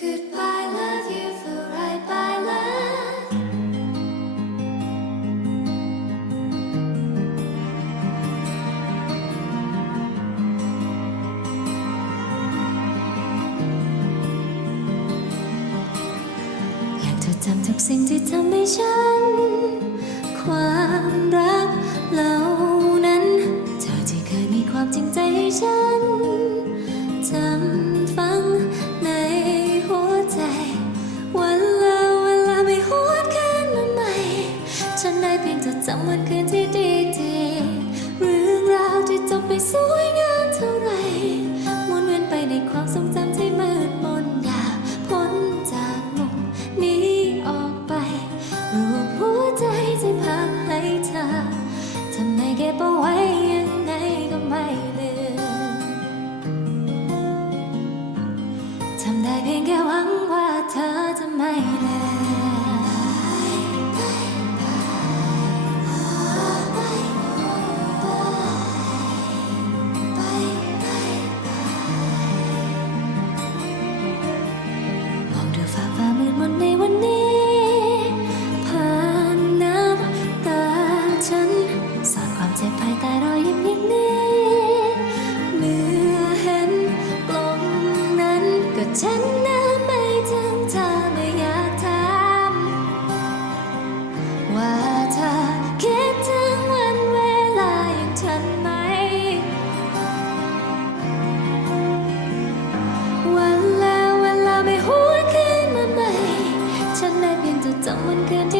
อยากจดจำทุกสิ่งที่ทำให้ฉัน ความรักเหล่านั้น เธอที่เคยมีความจริงใจให้ฉันจำ ฉันนะไม่ทำเธอไม่อยากทำว่าเธอคิดถึงวันเวลาอย่างฉันไหม วันแล้วเวลาไม่หวนคืนมาใหม่ ฉันได้เพียงจดจำวันคืนที่